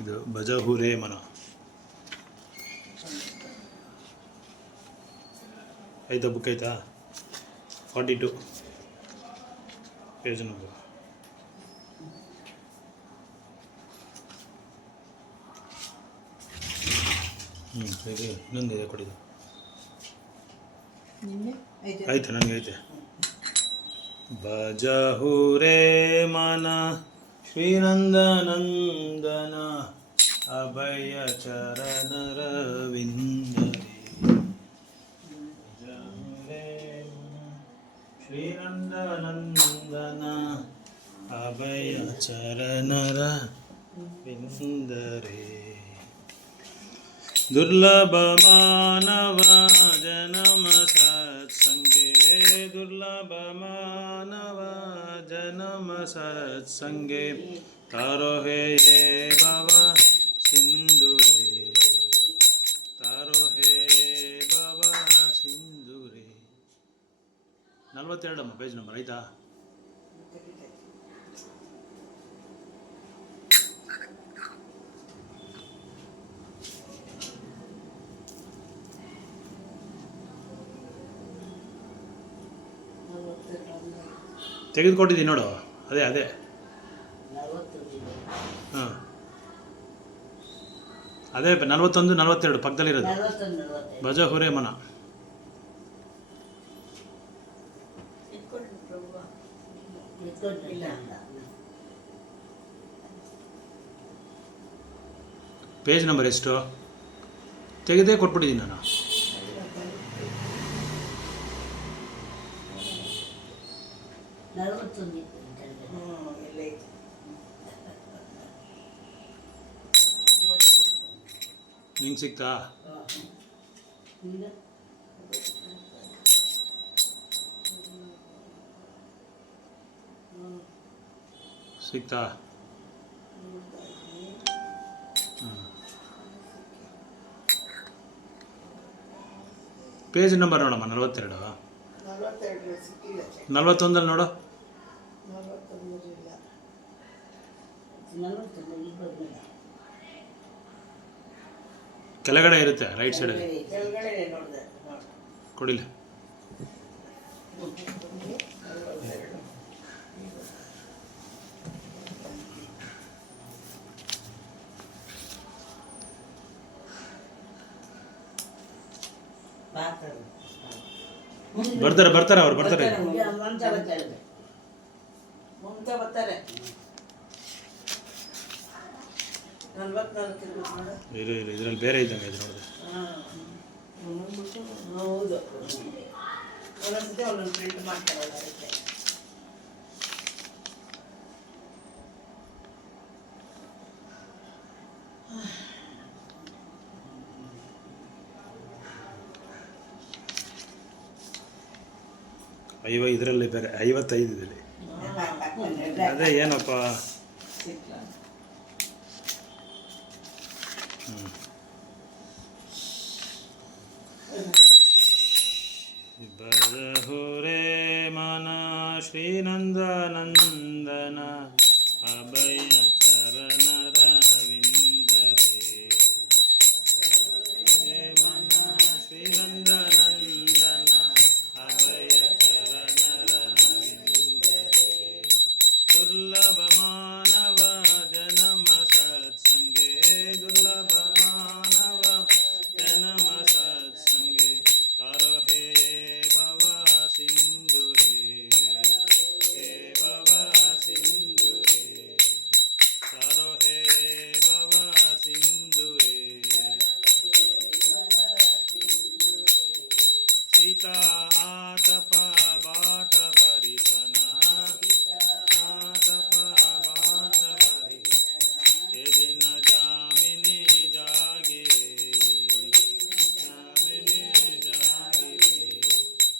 ಇದು ಬಜಹುರೇ ಮನ. ಆಯ್ತಾ? ಬುಕ್ ಆಯ್ತಾ? 42 ಪೇಜ್ ನಂಬರ್. ಹೇಗೆ ಇನ್ನೊಂದು ಇದೆ ಕೊಡಿದ್ದು. ಆಯ್ತು, ನನಗೆ ಐತೆ. ಬಜಹುರೇ ಮನ ಶ್ರೀನಂದನಂದನ ಅಭಯ ಚರಣರವಿಂದರೇ. ಬಜಹುರೇ ಮನ ಶ್ರೀನಂದನಂದನ ಅಭಯ ಚರಣರವಿಂದರೇ. ದುರ್ಲಭ ಮಾನವ ಜನಮ ಸತ್ಸಂಗೇ, ದುರ್ಲಭ ಮಾನವ ಜನಮ ಸತ್ಸಂಗೇ, ತಾರೋ ಹೇ ಭವ ಸಿಂಧುರೇ, ತಾರೋ ಹೇ ಭವ ಸಿಂಧುರೇ. 42 ಪೇಜ್ ನಂಬರ್ ಆಯ್ತಾ? ತೆಗೆದುಕೊಟ್ಟಿದ್ದೀನಿ ನೋಡು, ಅದೇ ಹಾಂ, ಅದೇ 41 42 ಪಕ್ಕದಲ್ಲಿರೋದು ಬಜಹುರೇ ಮನ. ಪೇಜ್ ನಂಬರ್ ಎಷ್ಟು ತೆಗೆದೇ ಕೊಟ್ಬಿಟ್ಟಿದ್ದೀನಿ ನಾನು. ನಿಂಗೆ ಸಿಗ್ತಾ? ಸಿಗ್ತಾ? ಪೇಜ್ ನಂಬರ್ ನೋಡಮ್ಮ. 42 41 ನೋಡು. ಕೆಳಗಡೆ ಇರುತ್ತೆ, ರೈಟ್ ಸೈಡಲ್ಲಿ ಕೊಡಿಲ್ಲ. ಬರ್ತಾರೆ ಅವ್ರು ಬರ್ತಾರೆ. ಇದರಲ್ಲಿ ಬೇರೆ ಇದ್ದಂಗೆ ಇದು ನೋಡಿದೆ. ಇದರಲ್ಲಿ ಬೇರೆ 55 ಇದರಲ್ಲಿ. ಅದೇ ಏನಪ್ಪ. ಬಜಹುರೇ ಮನ ಶ್ರೀನಂದನಂದನ ಅಭಯ ಚರಣರವಿಂದರೇ. ಹೇ ಮನ ಶ್ರೀನಂದನಂದನ ಅಭಯ ಚರಣರವಿಂದರೇ. ದುರ್ಲಭ ಮಾನವ ಜನಮ ಸತ್ಸಂಗೇ, ದುರ್ಲಭ ಮಾನವ ಜನಮ ಸತ್ಸಂಗೇ, ತಾರೋ ಹೇ ಭವ ಸಿಂಧುರೇ, ಹೇ ಭವ ಸಿಂಧುರೇ, ತಾರೋ ಹೇ ಭವ ಸಿಂಧುರೇ. ಸೀತಾ ಆತಪ ಬಾಟ ಬರಿಸನ, ಆತಪ ಬಾಟ ಬರಿಸನ, ಎದಿನ ಜಾಮಿನಿ ಜಾಗಿರೆ, ಜಾಮಿನಿ ಜಾಗಿರೆ.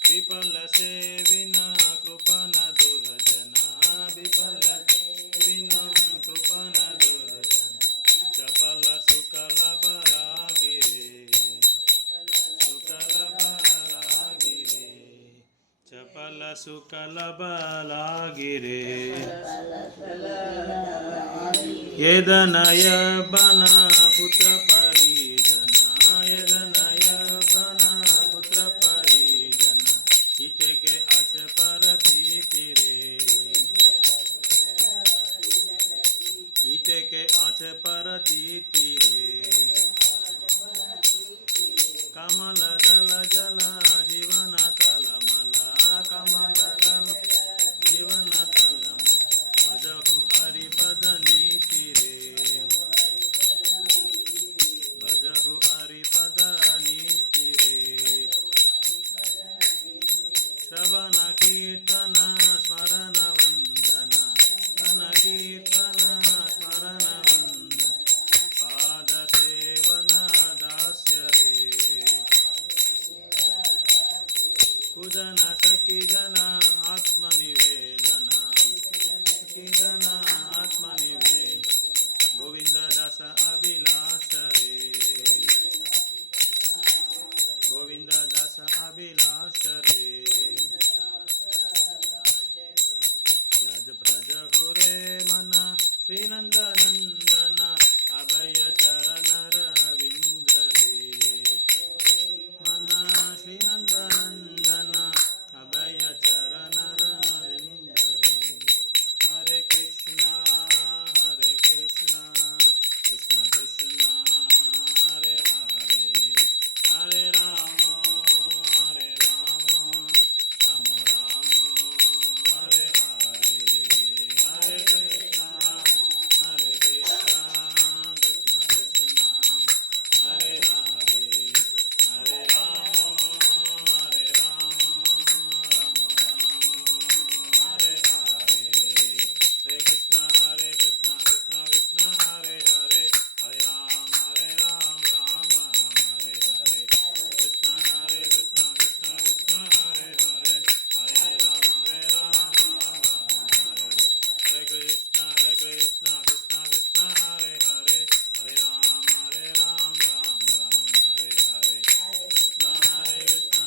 ವಿಫಲ ಸೇವಿನ ಕೃಪನ ದುರಜನ, ವಿಫಲ ಸೇವಿನ ಕೃಪನ ದುರಜನ, ಚಪಲ ಸುಕಲ ಬರಾಗಿರೆ, ಸುಕಲ ಬರಾಗಿರೆ, ಚಪಲ ಫಲ ಸುಖ ಲಭಲಾಗಿರೆ ಯದನಯ ಬನ ಪುತ್ರ ಪರಿಜನ ಯದನಯ ಬನ ಪುತ್ರ ಪರಿಜನ ಇಚೆಗೆ ಅಚ ಪರತೀತಿರೆ ಇಚೆಗೆ ಅಚ ಪರತೀತಿರೆ ಕಮಲ ದಲ ಜಲ ಜೀವನ ತಲಮಲ ಕಮಲ ದಲ ಜೀವನ ತಲಮ ಭಜಹು ಹರಿಪದ ನೀತಿರೆ ಭಜಹು ಹರಿಪದ ನೀತಿರೆ ಶ್ರವಣ ಕೀರ್ತನ ಸ್ಮರಣ ವಂದನ ತನ ಕೀರ್ತನ ಸ್ಮರಣ ವಂದನ ಪಾದ ಸೇವನ ದಾಸ್ಯರೇ पूजन सखी जन आत्मनिवेदन सखी जन आत्मनिवेदन गोविंद दास अभिलाष रे गोविंद दास अभिलाष रे यज प्रज हुरे मन श्रीनंद नंदन अभय चरण रविंद रे मन श्रीनंद नंदन अभय चरण रविंद रे हरे कृष्ण कृष्ण कृष्ण हरे हरे हरे राम राम राम हरे हरे हरे कृष्ण कृष्ण कृष्ण हरे हरे हरे राम हरे राम राम राम हरे हरे हरे कृष्ण कृष्ण कृष्ण हरे हरे हरे राम राम राम हरे हरे कृष्ण कृष्ण कृष्ण हरे हरे हरे राम राम राम हरे कृष्ण कृष्ण कृष्ण हरे हरे हरे राम राम राम हरे हरे कृष्ण कृष्ण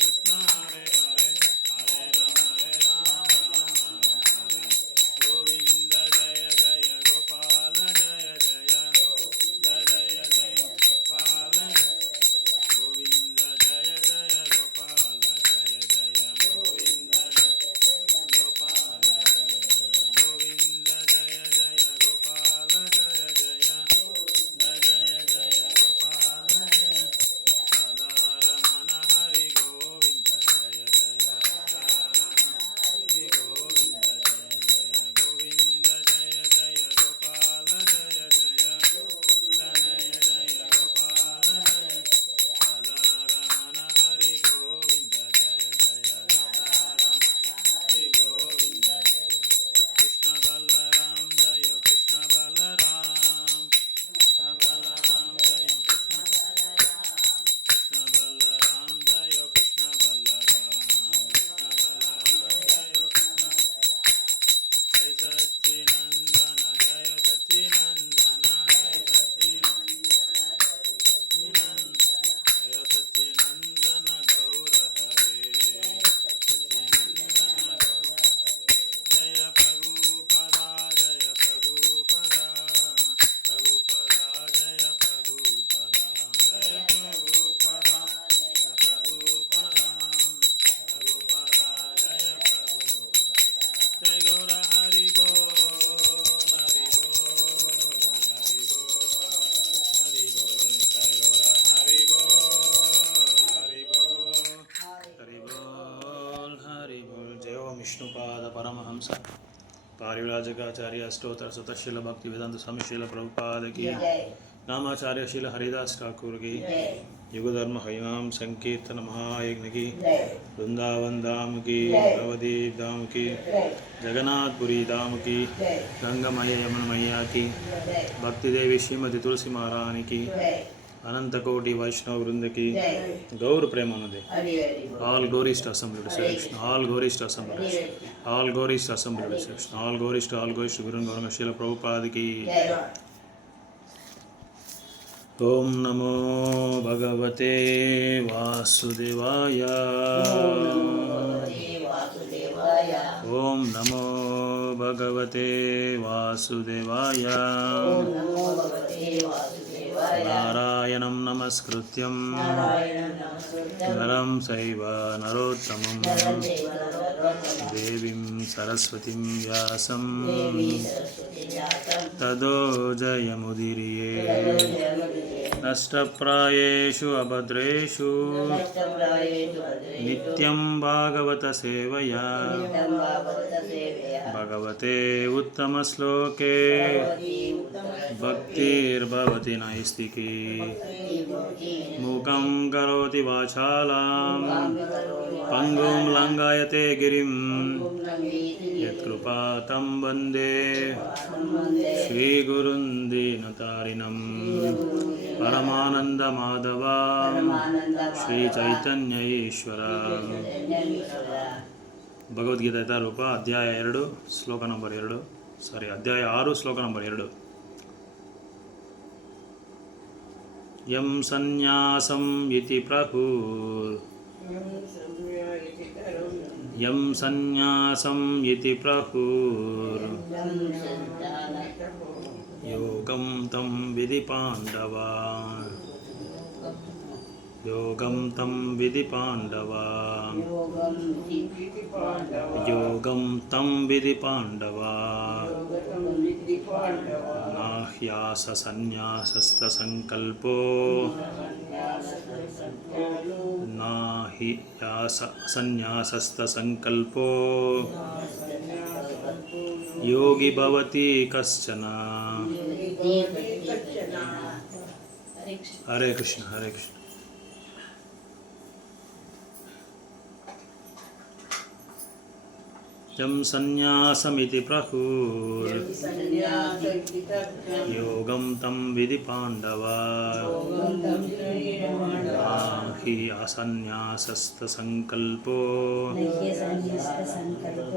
कृष्ण हरे हरे हरे राम राम हरे गोविंद जय जय गोपाल जय जय जय जय गोपाल गोविंद जय जय गोपाल जय जय गोविंद गोपाल गोविंद जय जय गोपाल जय जय जय जय गोपाल राधा रमण हरि गोविंद जय जय राधा हरि गोविंद जय जय गोविंद जय जय गोपाल जय जय जय जय गोपाल राधा रमण हरि गोविंद जय जय राधा हरि गोविंद कृष्ण बलराम जय कृष्ण बलराम बलराम जय कृष्ण कृष्ण बलराम जय कृष्ण बलराम जय कृष्ण जय सच्चिनंदन जय सच्चिनंदन जय सच्चिनंदन गौर हरे सच्चिनंदन गौर जय प्रभुपदा जय प्रभुपदा प्रभुपदा जय प्रभुपदा जय प्रभुपदा प्रभुपदा प्रभुपदा जय प्रभुपदा जय गौर हरि बोल हरि बोल हरि बोल हरि बोल जय गौर हरि बोल हरि बोल हरि बोल हरि बोल जय ओम विष्णुपाद परमहंस पारिव्राजकाचार्य अष्टोत्तर सतशील भक्ति वेदांत स्वामी शील प्रभुपाद की नामाचार्य शील हरिदास ठाकुर की युग धर्म हरिनाम संकीर्तन महायज्ञ की वृंदावन धाम की नवदीप धाम की जगन्नाथपुरी धाम की गंगामय यमुना मैया की भक्ति देवी श्रीमती तुलसी महारानी की अनंत कोटि वैष्णव वृंद की गौर प्रेमानंदे all glorious to assembled Krishna all glorious to assembled all glorious to assembled Krishna all glorious to Guru Gauranga Srila Prabhupada की ಓಂ ನಮೋ ಭಗವತೆ ವಾಸುದೇವಾಯ. ಓಂ ನಮೋ ಭಗವತೆ ವಾಸುದೇವಾಯ. ನಾರಾಯಣಂ ನಮಸ್ಕೃತ್ಯಂ ನರಂ ಚೈವ ನರೋತ್ತಮಂ ದೇವೀಂ ಸರಸ್ವತಿಂ ವ್ಯಾಸಂ ತದೋ ಜಯಮುದೀರಯೇ. ನಷ್ಟಪ್ರಾಯೇಷು ಅಭದ್ರೇಷು ನಿತ್ಯಂ ಭಾಗವತ ಸೇವಯಾ. ಭಗವತೆ ಉತ್ತಮ ಶ್ಲೋಕೆ ಭಕ್ತಿರ್ಭವತಿ ನೈಸ್ತಿಕಿ. ಮೂಕಂ ಕರೋತಿ ವಾಚಾಲಾಂ ಪಂಗುಂ ಲಂಘಯತೆ ಗಿರಿಂ. ಯತ್ಕೃಪಾತಂ ವಂದೇ ಶ್ರೀಗುರುಂ ದೀನತಾರಿಣಂ. ಪರಮಾನಂದ ಮಾಧವ ಶ್ರೀ ಚೈತನ್ಯ ಈಶ್ವರ. ಭಗವದ್ಗೀತಾ ಯಥಾರೂಪ ಅಧ್ಯಾಯ 2 ಶ್ಲೋಕ ನಂಬರ್ 2 ಅಧ್ಯಾಯ 6 ಶ್ಲೋಕ ನಂಬರ್ 2. ಯಂ ಸನ್ಯಾಸಂ ಇತಿ ಪ್ರಹುರ್. ಯಂ ಸನ್ಯಾಸಂ ಇತಿ ಪ್ರಹುರ್ ಯೋಗಂ ತಂ ವಿಧಿ ಪಾಂಡವ. ಯೋಗಂ ತಂ ವಿಧಿ ಪಾಂಡವ. ಯೋಗಂ ತಂ ವಿಧಿ ಪಾಂಡವ. ನಾಹ್ಯಾಸ ಸನ್ಯಾಸಸ್ತ ಸಂಕಲ್ಪೋ. ನಾಹ್ಯಾಸ ಸನ್ಯಾಸಸ್ತ ಸಂಕಲ್ಪೋ ಯೋಗಿ ಭವತಿ ಕಶ್ಚನ. ಹರೇ ಕೃಷ್ಣ ಹರೇ ಕೃಷ್ಣ. ಯಂ ಸನ್ಯಾಸಮಿತಿ ಪ್ರಹುರ್ ಯೋಗಂ ತಂ ವಿಧಿ ಪಾಂಡವ. ನಾಹಿ ಅಸನ್ಯಾಸಸ್ತ ಸಂಕಲ್ಪೋ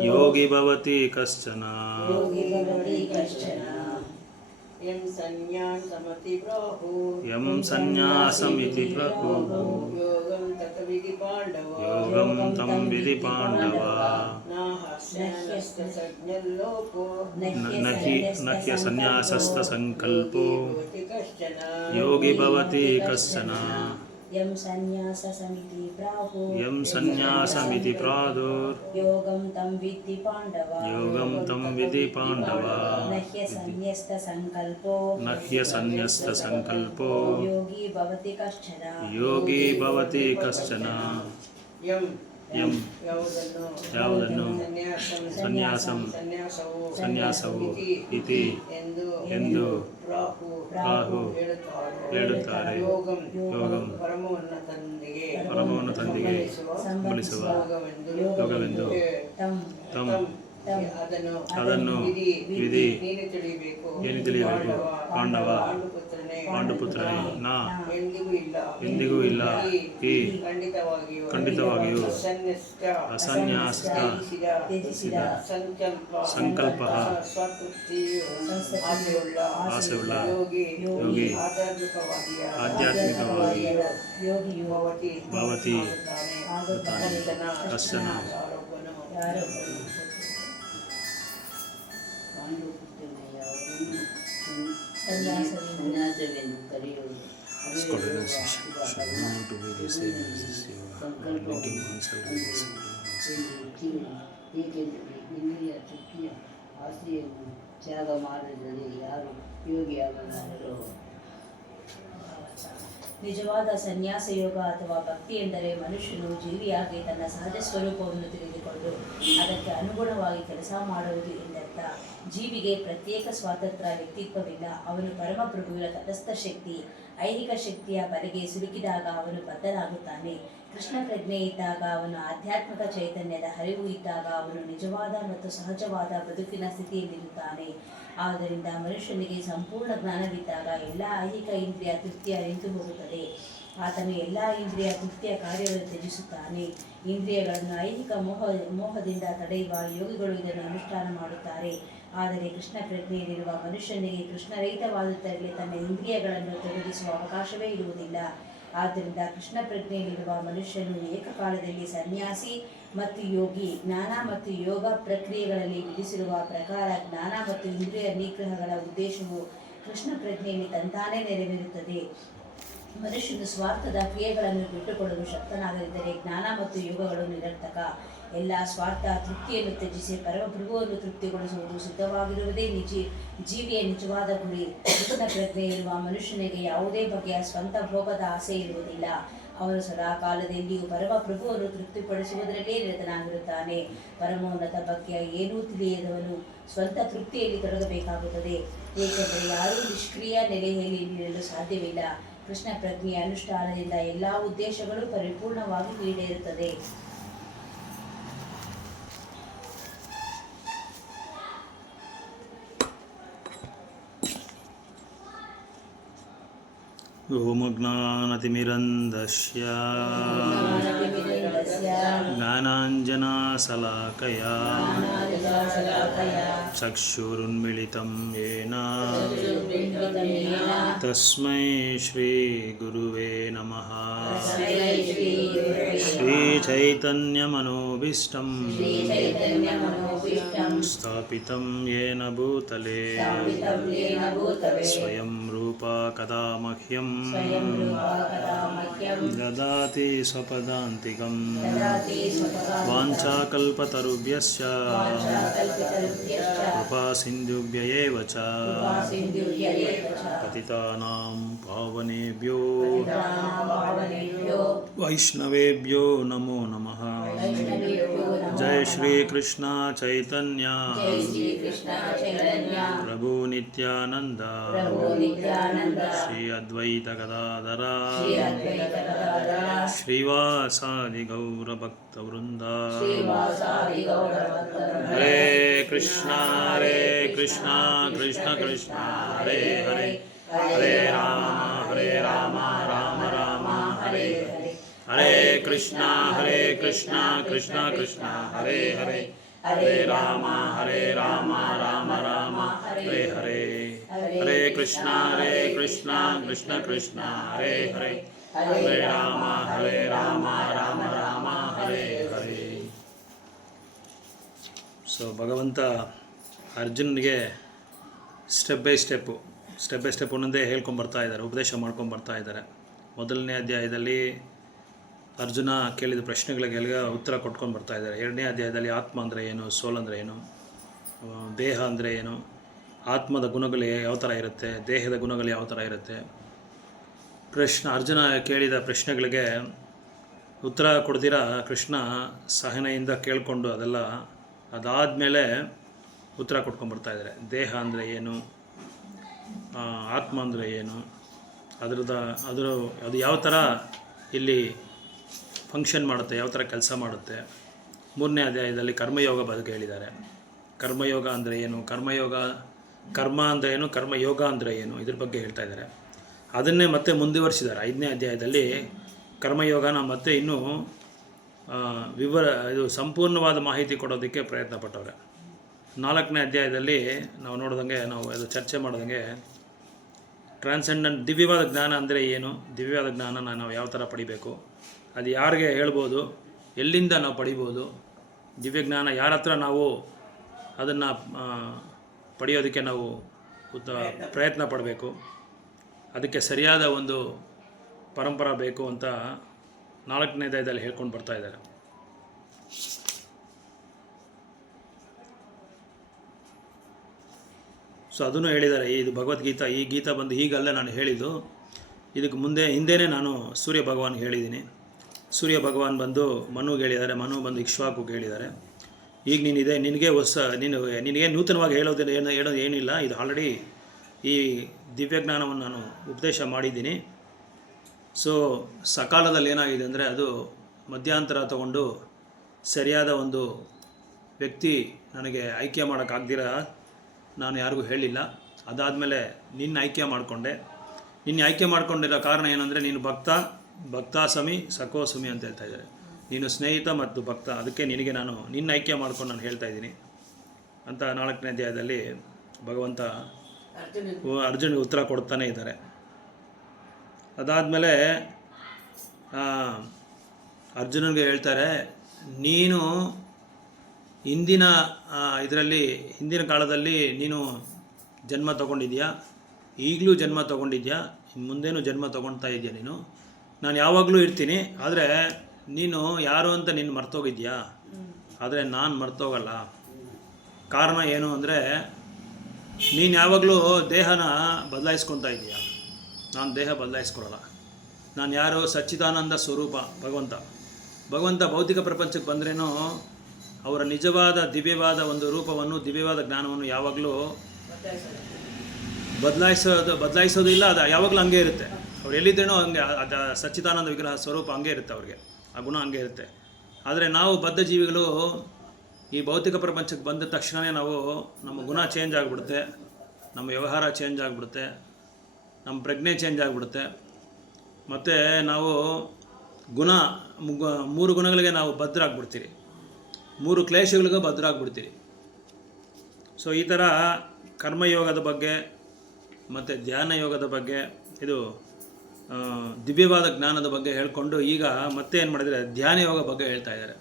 ಯೋಗಿ ಭವತಿ ಕಶ್ಚನ. ಯಂ ಸನ್ಯಾಸಮಿತಿ ಪ್ರಹುರ್ ಯೋಗಂ ತಂ ವಿಧಿ ಪಾಂಡವ. ನಹ್ಯ ಸನ್ಯಾಸಸ್ತ ಸಂಕಲ್ಪೋ ಯೋಗಿ ಭವತಿ ಕಶ್ಚನ. ಯಂ ಸನ್ಯಾಸಮಿತಿ ಪ್ರಾಹುರ್ ಯೋಗಂ ತಂ ವಿಧಿ ಪಾಂಡವ. ನಹ್ಯ ಸನ್ಯಸ್ತ ಸಂಕಲ್ಪೋ ಯೋಗಿ ಭವತಿ ಕಶ್ಚನ. ಯಂ ಯಾವುದನ್ನು ಸನ್ಯಾಸವು ಇತಿ ಎಂದು ಪ್ರಾಹು ಹೇಳುತ್ತಾರೆ. ಯೋಗಂ ಪರಮೋನ್ನತನಿಗೆ ಸಂಬಳಿಸುವ ಯೋಗವೆಂದು. ತಂ ಅದನ್ನು ವಿಧಿ ಏನು ತಿಳಿಯಬೇಕು. ಪಾಂಡುಪುತ್ರನೇ ನಾ ಎಂದಿಗೂ ಇಲ್ಲ. ಈ ಖಂಡಿತವಾಗಿಯೂ ಅಸನ್ಯಾಸ ಸಂಕಲ್ಪ ಆಸೆಯುಳ್ಳ ಯೋಗಿ ಆಧ್ಯಾತ್ಮಿಕವಾಗಿ ಭವತಿ ಕಶ್ಚನ. ಸನ್ಯಾಸವೆಂದು ಕರೆಯುವುದು. ಏಕೆಂದರೆ ಇಂದ್ರಿಯ ತೃಪ್ತಿಯ ಆಸೆಯನ್ನು ತ್ಯಾಗ ಮಾಡಿದರೆ ಯಾರು ಯೋಗಿಯಾಗಲಾರರು. ನಿಜವಾದ ಸನ್ಯಾಸ ಯೋಗ ಅಥವಾ ಭಕ್ತಿ ಎಂದರೆ ಮನುಷ್ಯನು ಜೀವಿಯಾಗಿ ತನ್ನ ಸಹಜ ಸ್ವರೂಪವನ್ನು ತಿಳಿದುಕೊಂಡು ಅದಕ್ಕೆ ಅನುಗುಣವಾಗಿ ಕೆಲಸ ಮಾಡುವುದು ಎಂದರ್ಥ. ಜೀವಿಗೆ ಪ್ರತ್ಯೇಕ ಸ್ವಾತಂತ್ರ್ಯ ವ್ಯಕ್ತಿತ್ವವಿಲ್ಲ. ಅವನು ಪರಮಪ್ರಭುವಿನ ತಟಸ್ಥ ಶಕ್ತಿ, ಐಹಿಕ ಶಕ್ತಿಯ ಬಲೆಗೆ ಸಿಲುಕಿದಾಗ ಅವನು ಬದ್ಧನಾಗುತ್ತಾನೆ. ಕೃಷ್ಣ ಪ್ರಜ್ಞೆ ಇದ್ದಾಗ ಅವನು ಆಧ್ಯಾತ್ಮಿಕ ಚೈತನ್ಯದ ಹರಿವು ಇದ್ದಾಗ ಅವನು ನಿಜವಾದ ಮತ್ತು ಸಹಜವಾದ ಬದುಕಿನ ಸ್ಥಿತಿಯಲ್ಲಿರುತ್ತಾನೆ. ಆದ್ದರಿಂದ ಮನುಷ್ಯನಿಗೆ ಸಂಪೂರ್ಣ ಜ್ಞಾನವಿದ್ದಾಗ ಎಲ್ಲ ಐಹಿಕ ಇಂದ್ರಿಯ ತೃಪ್ತಿಯ ನಿಂತು ಹೋಗುತ್ತದೆ. ಆತನು ಎಲ್ಲ ಇಂದ್ರಿಯ ಕೃತ್ಯ ಕಾರ್ಯಗಳನ್ನು ತ್ಯಜಿಸುತ್ತಾನೆ. ಇಂದ್ರಿಯಗಳನ್ನು ಐಹಿಕ ಮೋಹದಿಂದ ತಡೆಯುವ ಯೋಗಿಗಳು ಇದನ್ನು ಅನುಷ್ಠಾನ ಮಾಡುತ್ತಾರೆ. ಆದರೆ ಕೃಷ್ಣ ಪ್ರಜ್ಞೆಯಲ್ಲಿರುವ ಮನುಷ್ಯನಿಗೆ ಕೃಷ್ಣರಹಿತವಾದುದರಲ್ಲಿ ತನ್ನ ಇಂದ್ರಿಯಗಳನ್ನು ತೊಡಗಿಸುವ ಅವಕಾಶವೇ ಇರುವುದಿಲ್ಲ. ಆದ್ದರಿಂದ ಕೃಷ್ಣ ಪ್ರಜ್ಞೆಯಲ್ಲಿರುವ ಮನುಷ್ಯನು ಏಕಕಾಲದಲ್ಲಿ ಸನ್ಯಾಸಿ ಮತ್ತು ಯೋಗಿ. ಜ್ಞಾನ ಮತ್ತು ಯೋಗ ಪ್ರಕ್ರಿಯೆಗಳಲ್ಲಿ ವಿಧಿಸಿರುವ ಪ್ರಕಾರ ಜ್ಞಾನ ಮತ್ತು ಇಂದ್ರಿಯ ನಿಗ್ರಹಗಳ ಉದ್ದೇಶವು ಕೃಷ್ಣ ಪ್ರಜ್ಞೆಯಲ್ಲಿ ತಂತಾನೇ ನೆರವೇರುತ್ತದೆ. ಮನುಷ್ಯನು ಸ್ವಾರ್ಥದ ಕ್ರಿಯೆಗಳನ್ನು ಬಿಟ್ಟುಕೊಡಲು ಶಕ್ತನಾಗದಿದ್ದರೆ ಜ್ಞಾನ ಮತ್ತು ಯೋಗಗಳು ನಿರರ್ಥಕ. ಎಲ್ಲ ಸ್ವಾರ್ಥ ತೃಪ್ತಿಯನ್ನು ತ್ಯಜಿಸಿ ಪರಮಪ್ರಭುವನ್ನು ತೃಪ್ತಿಗೊಳಿಸುವುದು ಸಿದ್ಧವಾಗಿರುವುದೇ ಜೀವಿಯ ನಿಜವಾದ ಗುರಿ. ಕೃಷ್ಣ ಪ್ರಜ್ಞೆ ಇರುವ ಮನುಷ್ಯನಿಗೆ ಯಾವುದೇ ಬಗೆಯ ಸ್ವಂತ ಭೋಗದ ಆಸೆ ಇರುವುದಿಲ್ಲ. ಅವನು ಸದಾಕಾಲದಲ್ಲಿಯೂ ಪರಮಪ್ರಭುವನ್ನು ತೃಪ್ತಿಪಡಿಸುವುದರಲ್ಲೇ ನಿರತನಾಗಿರುತ್ತಾನೆ. ಪರಮೋನ್ನತ ಬಗ್ಗೆ ಏನೂ ತಿಳಿಯದವನು ಸ್ವಂತ ತೃಪ್ತಿಯಲ್ಲಿ ತೊಡಗಬೇಕಾಗುತ್ತದೆ, ಏಕೆಂದರೆ ಯಾರೂ ನಿಷ್ಕ್ರಿಯ ನೆಲೆಯಲ್ಲಿ ನಿಲ್ಲಲು ಸಾಧ್ಯವಿಲ್ಲ. ಕೃಷ್ಣ ಪ್ರಜ್ಞೆಯ ಅನುಷ್ಠಾನದಿಂದ ಎಲ್ಲ ಉದ್ದೇಶಗಳು ಪರಿಪೂರ್ಣವಾಗಿ ಈಡೇರುತ್ತದೆ. ಓಂ ಜ್ಞಾನತಿಮಿರಂಧಸ್ಯ ಜ್ಞಾನಾಂಜನಶಲಾಕಯಾ ಚಕ್ಷುರುನ್ಮಿಳಿತಂ ಯೇನ ತಸ್ಮೈ ಶ್ರೀ ಗುರುವೇ ನಮಃ. ಶ್ರೀಚೈತನ್ಯಮನೋಭೀಷ್ಟಂ ಸ್ಥಾಪಿತಂ ಯೇನ ಭೂತಲೇ ಸ್ವಯಂ ರೂಪ ಕದಾ ಮಹ್ಯಂ ದದಾತಿ ಸ್ವಪದಾಂತಿಕಂ. ವಾಂಛಾಕಲ್ಪತರುಭ್ಯಶ್ಚ ಕೃಪಾಸಿಂಧುಭ್ಯ ಏವ ಚ ಪತಿತಾನಾಂ ಪಾವನೇಭ್ಯೋ ವೈಷ್ಣವೇಭ್ಯೋ ನಮೋ ನಮಃ. ಜಯ ಶ್ರೀ ಕೃಷ್ಣ ಚೈತನ್ಯ ಪ್ರಭು ನಿತ್ಯಾನಂದ ಶ್ರೀ ಅದ್ವೈತ ಗದಾಧರ ಶ್ರೀವಾಸಾದಿ ಗೌರ ಭಕ್ತ ವೃಂದ. ಹರೇ ಕೃಷ್ಣ ಕೃಷ್ಣ ಕೃಷ್ಣ ಹರೇ ಹರೇ, ಹರೇ ರಾಮ ರಾಮ ರಾಮ ಹರೇ ಹರೇ. ಹರೇ ಕೃಷ್ಣ ಕೃಷ್ಣ ಕೃಷ್ಣ ಹರೇ ಹರೇ, ಹರೇ ರಾಮ ರಾಮ ರಾಮ ಹರೇ ಹರೇ. ಹರೇ ಕೃಷ್ಣ ಕೃಷ್ಣ ಕೃಷ್ಣ ಹರೇ ಹರೇ, ಹರೇ ರಾಮ ರಾಮ ರಾಮ ಹರೇ ಹರೇ. ಸೊ ಭಗವಂತ ಅರ್ಜುನ್ಗೆ ಸ್ಟೆಪ್ ಬೈ ಸ್ಟೆಪ್ ಒಂದೊಂದೇ ಹೇಳ್ಕೊಂಬರ್ತಾ ಇದ್ದಾರೆ, ಉಪದೇಶ ಮಾಡ್ಕೊಂಬರ್ತಾ ಇದ್ದಾರೆ. ಮೊದಲನೇ ಅಧ್ಯಾಯದಲ್ಲಿ ಅರ್ಜುನ ಕೇಳಿದ ಪ್ರಶ್ನೆಗಳಿಗೆಲ್ಲ ಉತ್ತರ ಕೊಟ್ಕೊಂಡು ಬರ್ತಾ ಇದ್ದಾರೆ. ಎರಡನೇ ಅಧ್ಯಾಯದಲ್ಲಿ ಆತ್ಮ ಅಂದರೆ ಏನು, ಸೋಲ್ ಅಂದರೆ ಏನು, ದೇಹ ಅಂದರೆ ಏನು, ಆತ್ಮದ ಗುಣಗಳು ಯಾವ ಥರ ಇರುತ್ತೆ, ದೇಹದ ಗುಣಗಳು ಯಾವ ಥರ ಇರುತ್ತೆ. ಅರ್ಜುನ ಕೇಳಿದ ಪ್ರಶ್ನೆಗಳಿಗೆ ಉತ್ತರ ಕೊಡ್ದಿರ ಕೃಷ್ಣ ಸಹನೆಯಿಂದ ಕೇಳಿಕೊಂಡು ಅದಾದಮೇಲೆ ಉತ್ತರ ಕೊಟ್ಕೊಂಡ್ಬರ್ತಾ ಇದ್ದಾರೆ. ದೇಹ ಅಂದರೆ ಏನು, ಆತ್ಮ ಅಂದರೆ ಏನು, ಅದು ಯಾವ ಥರ ಇಲ್ಲಿ ಫಂಕ್ಷನ್ ಮಾಡುತ್ತೆ, ಯಾವ ಥರ ಕೆಲಸ ಮಾಡುತ್ತೆ. ಮೂರನೇ ಅಧ್ಯಾಯದಲ್ಲಿ ಕರ್ಮಯೋಗ ಬಗ್ಗೆ ಹೇಳಿದ್ದಾರೆ. ಕರ್ಮಯೋಗ ಅಂದರೆ ಏನು, ಕರ್ಮ ಅಂದರೆ ಏನು, ಕರ್ಮಯೋಗ ಅಂದರೆ ಏನು, ಇದ್ರ ಬಗ್ಗೆ ಹೇಳ್ತಾ ಇದ್ದಾರೆ. ಅದನ್ನೇ ಮತ್ತೆ ಮುಂದುವರಿಸಿದ್ದಾರೆ. 5ನೇ ಅಧ್ಯಾಯದಲ್ಲಿ ಕರ್ಮಯೋಗನ ಮತ್ತೆ ಇನ್ನೂ ಇದು ಸಂಪೂರ್ಣವಾದ ಮಾಹಿತಿ ಕೊಡೋದಕ್ಕೆ ಪ್ರಯತ್ನ ಪಟ್ಟವ್ರೆ. 4ನೇ ಅಧ್ಯಾಯದಲ್ಲಿ ನಾವು ನೋಡಿದಂಗೆ, ನಾವು ಅದು ಚರ್ಚೆ ಮಾಡಿದಂಗೆ, ಟ್ರಾನ್ಸೆಂಡೆಂಟ್ ದಿವ್ಯವಾದ ಜ್ಞಾನ ಅಂದರೆ ಏನು, ದಿವ್ಯವಾದ ಜ್ಞಾನನ ನಾವು ಯಾವ ಥರ ಪಡಿಬೇಕು, ಅದು ಯಾರಿಗೆ ಹೇಳ್ಬೋದು, ಎಲ್ಲಿಂದ ನಾವು ಪಡಿಬೋದು, ದಿವ್ಯಜ್ಞಾನ ಯಾರ ಹತ್ರ ನಾವು ಅದನ್ನು ಪಡೆಯೋದಕ್ಕೆ ನಾವು ಪ್ರಯತ್ನ ಪಡಬೇಕು, ಅದಕ್ಕೆ ಸರಿಯಾದ ಒಂದು ಪರಂಪರೆ ಬೇಕು ಅಂತ 4ನೇ ಅಧ್ಯಾಯದಲ್ಲಿ ಹೇಳ್ಕೊಂಡು ಬರ್ತಾ ಇದ್ದಾರೆ. ಸೊ ಅದನ್ನು ಹೇಳಿದ್ದಾರೆ. ಇದು ಭಗವದ್ಗೀತಾ, ಈ ಗೀತಾ ಬಂದು ಹೀಗಲ್ಲ ನಾನು ಹೇಳಿದ್ದು, ಇದಕ್ಕೆ ಹಿಂದೆಯೇ ನಾನು ಸೂರ್ಯ ಭಗವಾನ್ಗೆ ಹೇಳಿದ್ದೀನಿ. ಸೂರ್ಯ ಭಗವಾನ್ ಬಂದು ಮನುಗೆ ಹೇಳಿದ್ದಾರೆ, ಮನು ಬಂದು ಇಕ್ಷ್ವಾಕು ಹೇಳಿದ್ದಾರೆ. ಈಗ ನಿನಗೆ ನೂತನವಾಗಿ ಹೇಳೋದು ಏನಿಲ್ಲ, ಇದು ಆಲ್ರೆಡಿ ಈ ದಿವ್ಯಜ್ಞಾನವನ್ನು ನಾನು ಉಪದೇಶ ಮಾಡಿದ್ದೀನಿ. ಸೊ ಸಕಾಲದಲ್ಲಿ ಏನಾಗಿದೆ ಅಂದರೆ, ಅದು ಮಧ್ಯಂತರ ತಗೊಂಡು ಸರಿಯಾದ ಒಂದು ವ್ಯಕ್ತಿ ನನಗೆ ಆಯ್ಕೆ ಮಾಡೋಕ್ಕಾಗ್ದಿರ ನಾನು ಯಾರಿಗೂ ಹೇಳಿಲ್ಲ. ಅದಾದಮೇಲೆ ನಿನ್ನ ಆಯ್ಕೆ ಮಾಡಿಕೊಂಡೆ. ನಿನ್ನ ಆಯ್ಕೆ ಮಾಡ್ಕೊಂಡಿರೋ ಕಾರಣ ಏನಂದರೆ, ನೀನು ಭಕ್ತ, ಭಕ್ತಾಸಮಿ ಸಖೋಸಮಿ ಅಂತ ಹೇಳ್ತಾ ಇದ್ದಾರೆ. ನೀನು ಸ್ನೇಹಿತ ಮತ್ತು ಭಕ್ತ, ಅದಕ್ಕೆ ನಿನಗೆ ನಾನು ನಿನ್ನ ಐಕ್ಯ ಮಾಡ್ಕೊಂಡು ನಾನು ಹೇಳ್ತಾ ಇದ್ದೀನಿ ಅಂತ 4ನೇ ಅಧ್ಯಾಯದಲ್ಲಿ ಭಗವಂತ ಅರ್ಜುನಿಗೆ ಉತ್ತರ ಕೊಡ್ತಾನೆ ಇದ್ದಾರೆ. ಅದಾದಮೇಲೆ ಅರ್ಜುನನಿಗೆ ಹೇಳ್ತಾರೆ, ನೀನು ಹಿಂದಿನ ಕಾಲದಲ್ಲಿ ನೀನು ಜನ್ಮ ತೊಗೊಂಡಿದ್ಯಾ, ಈಗಲೂ ಜನ್ಮ ತೊಗೊಂಡಿದ್ಯಾ, ಇನ್ನು ಮುಂದೇನು ಜನ್ಮ ತೊಗೊಳ್ತಾ ಇದೆಯಾ ನೀನು. ನಾನು ಯಾವಾಗಲೂ ಇರ್ತೀನಿ, ಆದರೆ ನೀನು ಯಾರು ಅಂತ ನೀನು ಮರ್ತೋಗಿದ್ಯಾ. ಆದರೆ ನಾನು ಮರ್ತೋಗಲ್ಲ. ಕಾರಣ ಏನು ಅಂದರೆ, ನೀನು ಯಾವಾಗಲೂ ದೇಹನ ಬದಲಾಯಿಸ್ಕೊತಾ ಇದೆಯಾ. ನಾನು ದೇಹ ಬದಲಾಯಿಸ್ಕೊಳ್ಳಲ್ಲ. ನಾನು ಯಾರು? ಸಚ್ಚಿದಾನಂದ ಸ್ವರೂಪ ಭಗವಂತ ಭೌತಿಕ ಪ್ರಪಂಚಕ್ಕೆ ಬಂದ್ರೇನೋ ಅವರ ನಿಜವಾದ ದಿವ್ಯವಾದ ಒಂದು ರೂಪವನ್ನು, ದಿವ್ಯವಾದ ಜ್ಞಾನವನ್ನು ಯಾವಾಗಲೂ ಬದಲಾಯಿಸೋದಿಲ್ಲ. ಅದು ಯಾವಾಗಲೂ ಹಂಗೆ ಇರುತ್ತೆ. ಅವ್ರು ಎಲ್ಲಿದ್ದೇನೋ ಹಂಗೆ, ಅದು ಸಚ್ಚಿದಾನಂದ ವಿಗ್ರಹ ಸ್ವರೂಪ ಹಂಗೆ ಇರುತ್ತೆ, ಅವ್ರಿಗೆ ಆ ಗುಣ ಹಂಗೆ ಇರುತ್ತೆ. ಆದರೆ ನಾವು ಬದ್ಧ ಜೀವಿಗಳು ಈ ಭೌತಿಕ ಪ್ರಪಂಚಕ್ಕೆ ಬಂದ ತಕ್ಷಣವೇ ನಮ್ಮ ಗುಣ ಚೇಂಜ್ ಆಗಿಬಿಡುತ್ತೆ, ನಮ್ಮ ವ್ಯವಹಾರ ಚೇಂಜ್ ಆಗಿಬಿಡುತ್ತೆ, ನಮ್ಮ ಪ್ರಜ್ಞೆ ಚೇಂಜ್ ಆಗಿಬಿಡುತ್ತೆ. ಮತ್ತು ನಾವು 3 ಗುಣಗಳಿಗೆ ನಾವು ಬದ್ಧರಾಗ್ಬಿಡ್ತೀರಿ, 3 ಕ್ಲೇಶಗಳಿಗೂ ಬದ್ಧರಾಗ್ಬಿಡ್ತೀರಿ. ಸೊ ಈ ಥರ ಕರ್ಮಯೋಗದ ಬಗ್ಗೆ ಮತ್ತು ಧ್ಯಾನ ಯೋಗದ ಬಗ್ಗೆ, ಇದು ದಿವ್ಯವಾದ ಜ್ಞಾನದ ಬಗ್ಗೆ ಹೇಳ್ಕೊಂಡು ಈಗ ಮತ್ತೆ ಏನು ಮಾಡಿದರೆ ಧ್ಯಾನ ಯೋಗ ಬಗ್ಗೆ ಹೇಳ್ತಾ ಇದ್ದಾರೆ.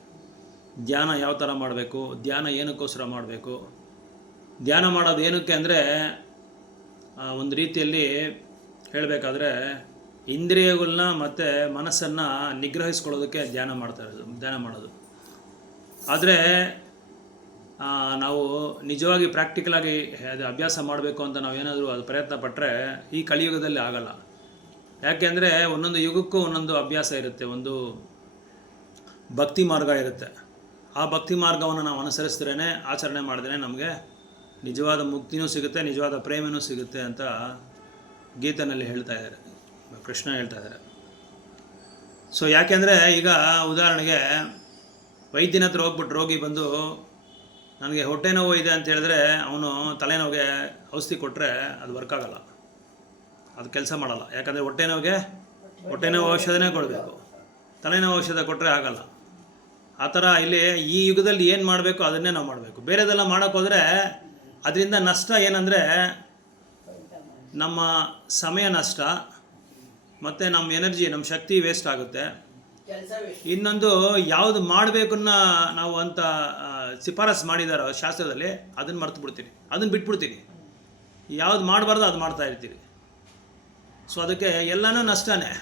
ಧ್ಯಾನ ಯಾವ ಥರ ಮಾಡಬೇಕು, ಧ್ಯಾನ ಏನಕ್ಕೋಸ್ಕರ ಮಾಡಬೇಕು, ಧ್ಯಾನ ಮಾಡೋದು ಏನಕ್ಕೆ ಅಂದರೆ, ಒಂದು ರೀತಿಯಲ್ಲಿ ಹೇಳಬೇಕಾದ್ರೆ ಇಂದ್ರಿಯಗಳನ್ನ ಮತ್ತು ಮನಸ್ಸನ್ನು ನಿಗ್ರಹಿಸ್ಕೊಳ್ಳೋದಕ್ಕೆ ಧ್ಯಾನ ಮಾಡೋದು. ಆದರೆ ನಾವು ನಿಜವಾಗಿ ಪ್ರಾಕ್ಟಿಕಲಾಗಿ ಅದು ಅಭ್ಯಾಸ ಮಾಡಬೇಕು ಅಂತ ನಾವೇನಾದರೂ ಅದು ಪ್ರಯತ್ನ ಪಟ್ಟರೆ ಈ ಕಲಿಯುಗದಲ್ಲಿ ಆಗಲ್ಲ. ಯಾಕೆ ಅಂದರೆ ಒಂದೊಂದು ಯುಗಕ್ಕೂ ಒಂದೊಂದು ಅಭ್ಯಾಸ ಇರುತ್ತೆ, ಒಂದು ಭಕ್ತಿ ಮಾರ್ಗ ಇರುತ್ತೆ. ಆ ಭಕ್ತಿ ಮಾರ್ಗವನ್ನು ನಾವು ಅನುಸರಿಸಿದ್ರೇ, ಆಚರಣೆ ಮಾಡಿದ್ರೇ ನಮಗೆ ನಿಜವಾದ ಮುಕ್ತಿನೂ ಸಿಗುತ್ತೆ, ನಿಜವಾದ ಪ್ರೇಮನೂ ಸಿಗುತ್ತೆ ಅಂತ ಗೀತೆಯಲ್ಲಿ ಹೇಳ್ತಾ ಇದ್ದಾರೆ, ಕೃಷ್ಣ ಹೇಳ್ತಾ ಇದ್ದಾರೆ. ಸೊ ಯಾಕೆಂದರೆ ಈಗ ಉದಾಹರಣೆಗೆ ವೈದ್ಯನ ಹತ್ರ ಹೋಗ್ಬಿಟ್ಟು ರೋಗಿ ಬಂದು ನನಗೆ ಹೊಟ್ಟೆ ನೋವು ಇದೆ ಅಂತ ಹೇಳಿದ್ರೆ, ಅವನು ತಲೆನೋವಿಗೆ ಔಷಧಿ ಕೊಟ್ಟರೆ ಅದು ವರ್ಕ್ ಆಗಲ್ಲ, ಅದು ಕೆಲಸ ಮಾಡಲ್ಲ. ಯಾಕಂದರೆ ಹೊಟ್ಟೆ ನೋವು ಔಷಧನೇ ಕೊಡಬೇಕು, ತಲೆನೋವು ಔಷಧ ಕೊಟ್ಟರೆ ಆಗಲ್ಲ. ಆ ಥರ ಇಲ್ಲಿ ಈ ಯುಗದಲ್ಲಿ ಏನು ಮಾಡಬೇಕು ಅದನ್ನೇ ನಾವು ಮಾಡಬೇಕು. ಬೇರೆದೆಲ್ಲ ಮಾಡೋಕ್ಕೋದ್ರೆ ಅದರಿಂದ ನಷ್ಟ ಏನಂದರೆ ನಮ್ಮ ಸಮಯ ನಷ್ಟ, ಮತ್ತು ನಮ್ಮ ಎನರ್ಜಿ, ನಮ್ಮ ಶಕ್ತಿ ವೇಸ್ಟ್ ಆಗುತ್ತೆ. ಇನ್ನೊಂದು ಯಾವುದು ಮಾಡಬೇಕನ್ನ ನಾವು ಅಂತ ಶಿಫಾರಸು ಮಾಡಿದಾರೋ ಶಾಸ್ತ್ರದಲ್ಲಿ, ಅದನ್ನು ಮರ್ತು ಬಿಡ್ತೀವಿ, ಅದನ್ನು ಬಿಟ್ಬಿಡ್ತೀವಿ. ಯಾವುದು ಮಾಡಬಾರ್ದು ಅದು ಮಾಡ್ತಾ ಇರ್ತೀವಿ. ಸೊ ಅದಕ್ಕೆ ಎಲ್ಲನೂ ನಷ್ಟನೇ.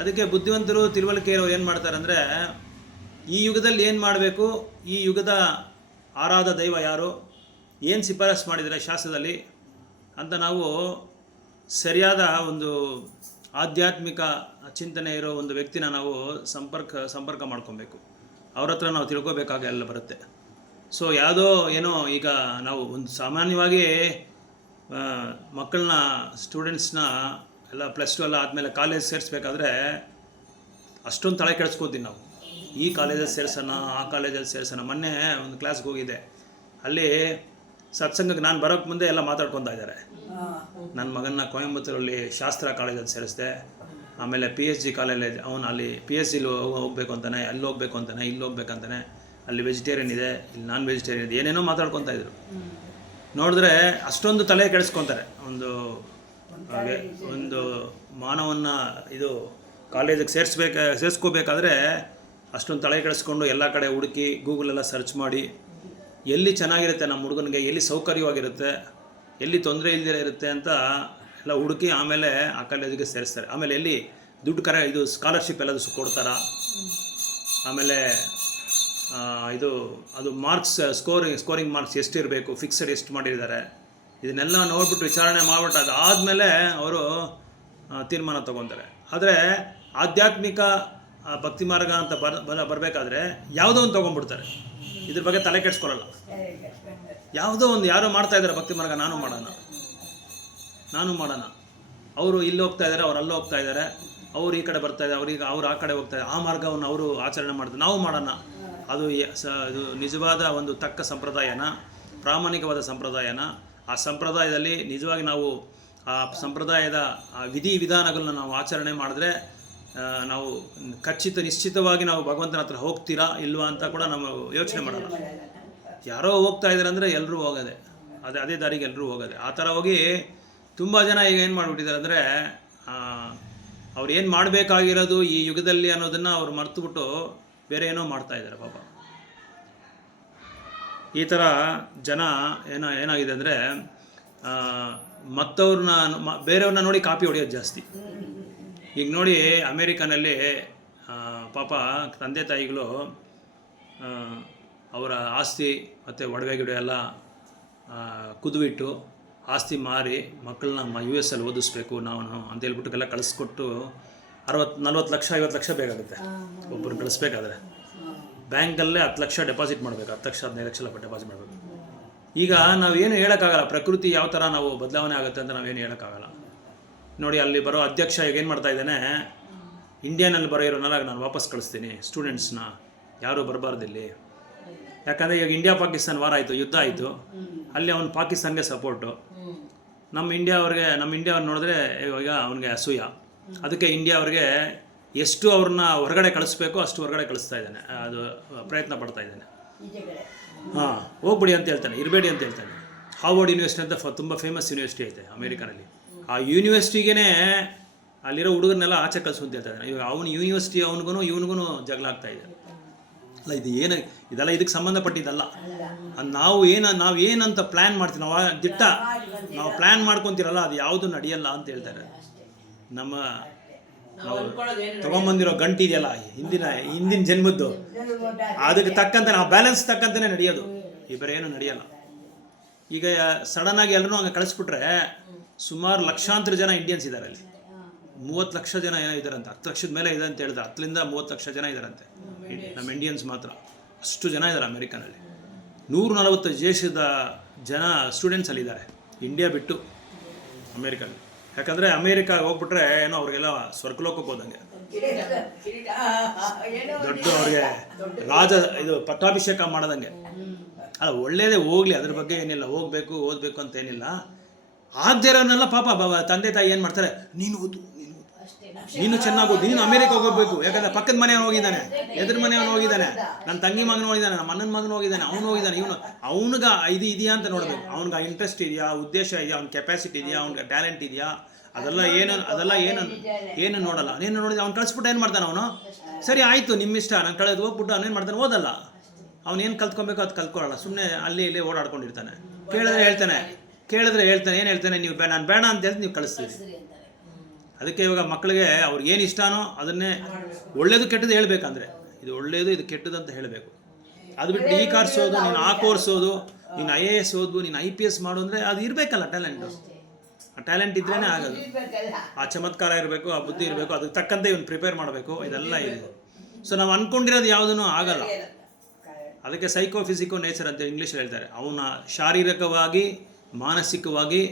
ಅದಕ್ಕೆ ಬುದ್ಧಿವಂತರು ತಿಳುವಳಿಕೆಯರು ಏನು ಮಾಡ್ತಾರೆ ಅಂದರೆ, ಈ ಯುಗದಲ್ಲಿ ಏನು ಮಾಡಬೇಕು, ಈ ಯುಗದ ಆರಾಧ ದೈವ ಯಾರು, ಏನು ಶಿಫಾರಸು ಮಾಡಿದರೆ ಶಾಸ್ತ್ರದಲ್ಲಿ ಅಂತ ನಾವು ಸರಿಯಾದ ಒಂದು ಆಧ್ಯಾತ್ಮಿಕ ಚಿಂತನೆ ಇರೋ ಒಂದು ವ್ಯಕ್ತಿನ ನಾವು ಸಂಪರ್ಕ ಮಾಡ್ಕೊಬೇಕು. ಅವ್ರ ಹತ್ರ ನಾವು ತಿಳ್ಕೊಬೇಕಾಗ ಎಲ್ಲ ಬರುತ್ತೆ. ಸೊ ಯಾವುದೋ ಏನೋ ಈಗ ನಾವು ಒಂದು ಸಾಮಾನ್ಯವಾಗಿ ಮಕ್ಕಳನ್ನ, ಸ್ಟೂಡೆಂಟ್ಸ್ನ ಎಲ್ಲ +2 ಎಲ್ಲ ಆದಮೇಲೆ ಕಾಲೇಜ್ ಸೇರಿಸ್ಬೇಕಾದ್ರೆ ಅಷ್ಟೊಂದು ತಲೆ ಕೆಡಿಸ್ಕೋತೀವಿ ನಾವು. ಈ ಕಾಲೇಜಲ್ಲಿ ಸೇರ್ಸೋಣ, ಆ ಕಾಲೇಜಲ್ಲಿ ಸೇರ್ಸೋಣ. ಮೊನ್ನೆ ಒಂದು ಕ್ಲಾಸ್ಗೆ ಹೋಗಿದ್ದೆ, ಅಲ್ಲಿ ಸತ್ಸಂಗಕ್ಕೆ ನಾನು ಬರೋಕ್ಕೆ ಮುಂದೆ ಎಲ್ಲ ಮಾತಾಡ್ಕೊತಾ ಇದ್ದಾರೆ. ನನ್ನ ಮಗನ್ನ ಕೊಯಂಬತ್ತೂರಲ್ಲಿ ಶಾಸ್ತ್ರ ಕಾಲೇಜಲ್ಲಿ ಸೇರಿಸಿದೆ, ಆಮೇಲೆ PhD ಕಾಲೇಜ್, ಅವನು ಅಲ್ಲಿ PhDಲಿ ಹೋಗ್ಬೇಕು ಅಂತಾನೆ, ಅಲ್ಲಿ ಹೋಗ್ಬೇಕು ಅಂತಾನೆ, ಇಲ್ಲಿ ಹೋಗ್ಬೇಕಂತಾನೆ, ಅಲ್ಲಿ ವೆಜಿಟೇರಿಯನ್ ಇದೆ, ಇಲ್ಲಿ ನಾನ್ ವೆಜಿಟೇರಿಯನ್ ಇದೆ, ಏನೇನೋ ಮಾತಾಡ್ಕೊತಾ ಇದ್ರು. ನೋಡಿದ್ರೆ ಅಷ್ಟೊಂದು ತಲೆ ಕೆಡಿಸ್ಕೊತಾರೆ. ಒಂದು ಮಾನವನ್ನ ಇದು ಕಾಲೇಜಿಗೆ ಸೇರಿಸ್ಕೋಬೇಕಾದ್ರೆ ಅಷ್ಟೊಂದು ತಲೆ ಕೆಡಿಸ್ಕೊಂಡು ಎಲ್ಲ ಕಡೆ ಹುಡುಕಿ ಗೂಗಲೆಲ್ಲ ಸರ್ಚ್ ಮಾಡಿ ಎಲ್ಲಿ ಚೆನ್ನಾಗಿರುತ್ತೆ ನಮ್ಮ ಹುಡುಗನಿಗೆ, ಎಲ್ಲಿ ಸೌಕರ್ಯವಾಗಿರುತ್ತೆ, ಎಲ್ಲಿ ತೊಂದರೆ ಇಲ್ಲದೇ ಇರುತ್ತೆ ಅಂತ ಎಲ್ಲ ಹುಡುಕಿ ಆಮೇಲೆ ಆ ಕಾಲೇಜಿಗೆ ಸೇರಿಸ್ತಾರೆ. ಆಮೇಲೆ ಎಲ್ಲಿ ದುಡ್ಡು ಇದು ಸ್ಕಾಲರ್ಶಿಪ್ ಎಲ್ಲ ಕೊಡ್ತಾರ, ಆಮೇಲೆ ಅದು ಮಾರ್ಕ್ಸ್ ಸ್ಕೋರಿಂಗ್ ಮಾರ್ಕ್ಸ್ ಎಷ್ಟಿರಬೇಕು, ಫಿಕ್ಸೆಡ್ ಎಷ್ಟು ಮಾಡಿದ್ದಾರೆ, ಇದನ್ನೆಲ್ಲ ನೋಡ್ಬಿಟ್ಟು ವಿಚಾರಣೆ ಮಾಡಿಬಿಟ್ಟು ಅದಾದಮೇಲೆ ಅವರು ತೀರ್ಮಾನ ತೊಗೊತಾರೆ. ಆದರೆ ಆಧ್ಯಾತ್ಮಿಕ ಭಕ್ತಿ ಮಾರ್ಗ ಅಂತ ಬರಬೇಕಾದ್ರೆ ಯಾವುದೋ ಒಂದು ತೊಗೊಂಡ್ಬಿಡ್ತಾರೆ, ಇದ್ರ ಬಗ್ಗೆ ತಲೆ ಕೆಡಿಸ್ಕೊಳ್ಳಲ್ಲ. ಯಾವುದೋ ಒಂದು ಯಾರೋ ಮಾಡ್ತಾಯಿದ್ದಾರೆ ಭಕ್ತಿ ಮಾರ್ಗ, ನಾನು ಮಾಡೋಣ, ಅವರು ಇಲ್ಲಿ ಹೋಗ್ತಾ ಇದ್ದಾರೆ, ಅವ್ರು ಅಲ್ಲಿ ಹೋಗ್ತಾ ಇದ್ದಾರೆ, ಅವ್ರು ಈ ಕಡೆ ಬರ್ತಾ ಇದ್ದಾರೆ, ಅವ್ರು ಆ ಕಡೆ ಹೋಗ್ತಾ ಇದ್ದಾರೆ, ಆ ಮಾರ್ಗವನ್ನು ಅವರು ಆಚರಣೆ ಮಾಡ್ತಾರೆ, ನಾವು ಮಾಡೋಣ. ಅದು ನಿಜವಾದ ಒಂದು ತಕ್ಕ ಸಂಪ್ರದಾಯನ, ಪ್ರಾಮಾಣಿಕವಾದ ಸಂಪ್ರದಾಯನ. ಆ ಸಂಪ್ರದಾಯದಲ್ಲಿ ನಿಜವಾಗಿ ನಾವು ಆ ಸಂಪ್ರದಾಯದ ವಿಧಿ ವಿಧಾನಗಳನ್ನ ನಾವು ಆಚರಣೆ ಮಾಡಿದ್ರೆ ನಾವು ನಿಶ್ಚಿತವಾಗಿ ನಾವು ಭಗವಂತನ ಹತ್ರ ಹೋಗ್ತೀರಾ ಇಲ್ವಾ ಅಂತ ಕೂಡ ನಾವು ಯೋಚನೆ ಮಾಡಲ್ಲ. ಯಾರೋ ಹೋಗ್ತಾ ಇದ್ದಾರೆ ಅಂದರೆ ಎಲ್ಲರೂ ಹೋಗೋದೆ, ಅದೇ ದಾರಿಗೆ ಎಲ್ಲರೂ ಹೋಗೋದೆ. ಆ ಥರ ಹೋಗಿ ತುಂಬ ಜನ ಈಗ ಏನು ಮಾಡಿಬಿಟ್ಟಿದ್ದಾರೆ ಅಂದರೆ ಅವ್ರು ಏನು ಮಾಡಬೇಕಾಗಿರೋದು ಈ ಯುಗದಲ್ಲಿ ಅನ್ನೋದನ್ನು ಅವ್ರು ಮರ್ತುಬಿಟ್ಟು ಬೇರೆ ಏನೋ ಮಾಡ್ತಾಯಿದ್ದಾರೆ ಪಾಪ. ಈ ಥರ ಜನ ಏನಾಗಿದೆ ಅಂದರೆ ಮತ್ತವ್ರನ್ನ ಬೇರೆಯವ್ರನ್ನ ನೋಡಿ ಕಾಪಿ ಹೊಡೆಯೋದು ಜಾಸ್ತಿ. ಈಗ ನೋಡಿ ಅಮೇರಿಕನಲ್ಲಿ ಪಾಪ ತಂದೆ ತಾಯಿಗಳು ಅವರ ಆಸ್ತಿ ಮತ್ತು ಒಡವೆ ಗಿಡ ಎಲ್ಲ ಕುದುಬಿಟ್ಟು ಆಸ್ತಿ ಮಾರಿ ಮಕ್ಕಳನ್ನ US ಅಲ್ಲಿ ಓದಿಸ್ಬೇಕು ನಾವು ಅಂತ ಹೇಳ್ಬಿಟ್ಟು ಕಳಿಸ್ಕೊಟ್ಟು 40 ಲಕ್ಷ 50 ಲಕ್ಷ ಬೇಕಾಗುತ್ತೆ ಒಬ್ಬರು ಕಳಿಸ್ಬೇಕಾದ್ರೆ. ಬ್ಯಾಂಕಲ್ಲೇ 10 ಲಕ್ಷ ಡೆಪಾಸಿಟ್ ಮಾಡಬೇಕು, 10 ಲಕ್ಷ 15 ಲಕ್ಷ ಡೆಪಾಸಿಟ್ ಮಾಡಬೇಕು. ಈಗ ನಾವೇನು ಹೇಳೋಕ್ಕಾಗಲ್ಲ, ಪ್ರಕೃತಿ ಯಾವ ಥರ ನಾವು ಬದಲಾವಣೆ ಆಗುತ್ತೆ ಅಂತ ನಾವೇನು ಹೇಳೋಕ್ಕಾಗಲ್ಲ. ನೋಡಿ ಅಲ್ಲಿ ಬರೋ ಅಧ್ಯಕ್ಷ ಈಗ ಏನು ಮಾಡ್ತಾ ಇದ್ದಾನೆ, ಇಂಡಿಯಾನಲ್ಲಿ ಬರೋ ಇರೋನೆಲ್ಲ ನಾನು ವಾಪಸ್ ಕಳಿಸ್ತೀನಿ ಸ್ಟೂಡೆಂಟ್ಸ್ನ, ಯಾರೂ ಬರಬಾರ್ದಿಲ್ಲಿ. ಯಾಕಂದರೆ ಈಗ ಇಂಡಿಯಾ ಪಾಕಿಸ್ತಾನ ವಾರ ಆಯಿತು, ಯುದ್ಧ ಆಯಿತು, ಅಲ್ಲಿ ಅವನು ಪಾಕಿಸ್ತಾನ್ಗೆ ಸಪೋರ್ಟು. ನಮ್ಮ ಇಂಡಿಯಾವ್ರು ನೋಡಿದ್ರೆ ಈಗ ಅವನಿಗೆ ಅಸೂಯ. ಅದಕ್ಕೆ ಇಂಡಿಯಾ ಅವ್ರಿಗೆ ಎಷ್ಟು ಅವ್ರನ್ನ ಹೊರಗಡೆ ಕಳಿಸ್ಬೇಕು ಅಷ್ಟು ಹೊರಗಡೆ ಕಳಿಸ್ತಾ ಇದ್ದಾನೆ, ಅದು ಪ್ರಯತ್ನ ಪಡ್ತಾ ಇದ್ದಾನೆ. ಹೋಗ್ಬಿಡಿ ಅಂತ ಹೇಳ್ತಾನೆ, ಇರಬೇಡಿ ಅಂತ ಹೇಳ್ತಾನೆ. ಹಾರ್ವರ್ಡ್ ಯೂನಿವರ್ಸಿಟಿ ಅಂತ ತುಂಬ ಫೇಮಸ್ ಯೂನಿವರ್ಸಿಟಿ ಐತೆ ಅಮೇರಿಕಾನಲ್ಲಿ. ಆ ಯೂನಿವರ್ಸಿಟಿಗೇ ಅಲ್ಲಿರೋ ಹುಡುಗರನ್ನೆಲ್ಲ ಆಚೆ ಕಳಿಸು ಅಂತ ಹೇಳ್ತಾ ಇದ್ದಾನೆ. ಇವಾಗ ಅವನು ಯೂನಿವರ್ಸಿಟಿ ಇವನಿಗೂ ಜಗಳ ಆಗ್ತಾ ಇದೆ. ಅಲ್ಲ ಇದೆಲ್ಲ ಇದಕ್ಕೆ ಸಂಬಂಧಪಟ್ಟಿದ್ದಲ್ಲ. ನಾವು ಏನಂತ ಪ್ಲ್ಯಾನ್ ಮಾಡ್ತೀವಿ, ನಾವು ಪ್ಲ್ಯಾನ್ ಮಾಡ್ಕೊತೀರಲ್ಲ ಅದು ಯಾವುದು ನಡೆಯಲ್ಲ ಅಂತ ಹೇಳ್ತಾರೆ. ನಾವು ತೊಗೊಂಬಂದಿರೋ ಗಂಟು ಇದೆಯಲ್ಲ ಹಿಂದಿನ ಜನ್ಮದ್ದು, ಅದಕ್ಕೆ ತಕ್ಕಂತೆ ನಾವು ಬ್ಯಾಲೆನ್ಸ್ ತಕ್ಕಂತೆಯೇ ನಡೆಯೋದು, ಈ ಬೇರೆ ಏನು ನಡೆಯಲ್ಲ. ಈಗ ಸಡನ್ನಾಗಿ ಎಲ್ಲರೂ ಹಂಗೆ ಕಳಿಸ್ಬಿಟ್ರೆ ಸುಮಾರು ಲಕ್ಷಾಂತರ ಜನ ಇಂಡಿಯನ್ಸ್ ಇದ್ದಾರೆ ಅಲ್ಲಿ. 30 ಲಕ್ಷ ಜನ ಏನೋ ಇದ್ದಾರಂತೆ, 10 ಲಕ್ಷದ ಮೇಲೆ ಇದೆ ಅಂತ ಹೇಳಿದ್ರೆ 10ರಿಂದ 30 ಲಕ್ಷ ಜನ ಇದ್ದಾರಂತೆ ನಮ್ಮ ಇಂಡಿಯನ್ಸ್ ಮಾತ್ರ. ಅಷ್ಟು ಜನ ಇದ್ದಾರೆ ಅಮೇರಿಕನಲ್ಲಿ. 140 ದೇಶದ ಜನ ಸ್ಟೂಡೆಂಟ್ಸ್ ಅಲ್ಲಿದ್ದಾರೆ ಇಂಡಿಯಾ ಬಿಟ್ಟು ಅಮೇರಿಕಲ್ಲಿ. ಯಾಕಂದರೆ ಅಮೇರಿಕಾಗೆ ಹೋಗ್ಬಿಟ್ರೆ ಏನೋ ಅವ್ರಿಗೆಲ್ಲ ಸ್ವರ್ಗಲೋಕಕ್ಕೆ ಹೋದಂಗೆ, ದೊಡ್ಡ ಅವ್ರಿಗೆ ಇದು ಪಟ್ಟಾಭಿಷೇಕ ಮಾಡೋದಂಗೆ. ಅಲ್ಲ ಒಳ್ಳೇದೇ ಹೋಗಲಿ, ಅದ್ರ ಬಗ್ಗೆ ಏನಿಲ್ಲ, ಹೋಗಬೇಕು ಓದಬೇಕು ಅಂತ ಏನಿಲ್ಲ. ಆಗದೇ ಇರೋನೆಲ್ಲ ಪಾಪ ತಂದೆ ತಾಯಿ ಏನು ಮಾಡ್ತಾರೆ, ನೀನು ಓದು, ನೀನು ಚೆನ್ನಾಗಿ ಓದು, ನೀನು ಅಮೇರಿಕಾಗೆ ಹೋಗಬೇಕು. ಯಾಕಂದರೆ ಪಕ್ಕದ ಮನೆಯವನು ಹೋಗಿದ್ದಾನೆ, ಎದುರು ಮನೆಯವನು ಹೋಗಿದ್ದಾನೆ, ನನ್ನ ತಂಗಿ ಮಗನ ಹೋಗಿದ್ದಾನೆ, ನಮ್ಮ ಅಣ್ಣನ ಮಗನ ಹೋಗಿದ್ದಾನೆ, ಅವನು ಹೋಗಿದ್ದಾನೆ. ಅವನಿಗೆ ಇದು ಇದೆಯಾ ಅಂತ ನೋಡಬೇಕು. ಅವ್ನಿಗೆ ಇಂಟ್ರೆಸ್ಟ್ ಇದೆಯಾ, ಉದ್ದೇಶ ಇದೆಯಾ, ಅವ್ನ ಕೆಪಾಸಿಟಿ ಇದೆಯಾ, ಅವ್ನಿಗೆ ಟ್ಯಾಲೆಂಟ್ ಇದೆಯಾ, ಅದೆಲ್ಲ ಏನು ನೋಡಲ್ಲ. ನೀನು ನೋಡಿದ್ರೆ ಅವ್ನು ಕಳಿಸ್ಬಿಟ್ಟು ಏನು ಮಾಡ್ತಾನೆ ಅವನು, ಸರಿ ಆಯಿತು ನಿಮ್ಮಿಷ್ಟ, ನಾನು ಕಳೆದು ಹೋಗ್ಬಿಟ್ಟು ಅವನೇನು ಮಾಡ್ತಾನೆ, ಓದಲ್ಲ. ಅವನೇನು ಕಲ್ತ್ಕೊಬೇಕು ಅದು ಕಲ್ತ್ಕೊಳ್ಳಲ್ಲ, ಸುಮ್ಮನೆ ಅಲ್ಲಿ ಇಲ್ಲಿ ಓಡಾಡ್ಕೊಂಡಿರ್ತಾನೆ. ಕೇಳಿದ್ರೆ ಹೇಳ್ತಾನೆ, ಏನು ಹೇಳ್ತಾನೆ, ನೀವು ನಾನು ಬೇಡ ಅಂತ ಹೇಳ್ತೀನಿ, ನೀವು ಕಳಿಸ್ತೀರಿ. ಅದಕ್ಕೆ ಇವಾಗ ಮಕ್ಕಳಿಗೆ ಅವ್ರಿಗೆ ಏನು ಇಷ್ಟನೋ ಅದನ್ನೇ, ಒಳ್ಳೇದು ಕೆಟ್ಟದ್ದು ಹೇಳಬೇಕಂದ್ರೆ ಇದು ಒಳ್ಳೇದು ಇದು ಕೆಟ್ಟದ್ದು ಅಂತ ಹೇಳಬೇಕು. ಅದು ಬಿಟ್ಟು ಈ ಕಾರ್ಸೋದು, ನೀನು ಆ ಕೋರ್ಸೋದು, ನೀನು IAS ಓದು, ನೀನು IPS ಮಾಡು ಅಂದರೆ ಅದು ಇರಬೇಕಲ್ಲ ಟ್ಯಾಲೆಂಟು. ಆ ಟ್ಯಾಲೆಂಟ್ ಇದ್ರೇ ಆಗೋದು. ಆ ಚಮತ್ಕಾರ ಇರಬೇಕು, ಆ ಬುದ್ಧಿ ಇರಬೇಕು, ಅದಕ್ಕೆ ತಕ್ಕಂತೆ ಇವನು ಪ್ರಿಪೇರ್ ಮಾಡಬೇಕು, ಇದೆಲ್ಲ ಇದೆ. ಸೊ ನಾವು ಅಂದ್ಕೊಂಡಿರೋದು ಯಾವುದೂ ಆಗಲ್ಲ. ಅದಕ್ಕೆ ಫಿಸಿಕೋ ನೇಚರ್ ಅಂತ ಇಂಗ್ಲೀಷಲ್ಲಿ ಹೇಳ್ತಾರೆ. ಅವನ ಶಾರೀರಿಕವಾಗಿ ಮಾನಸಿಕವಾಗಿ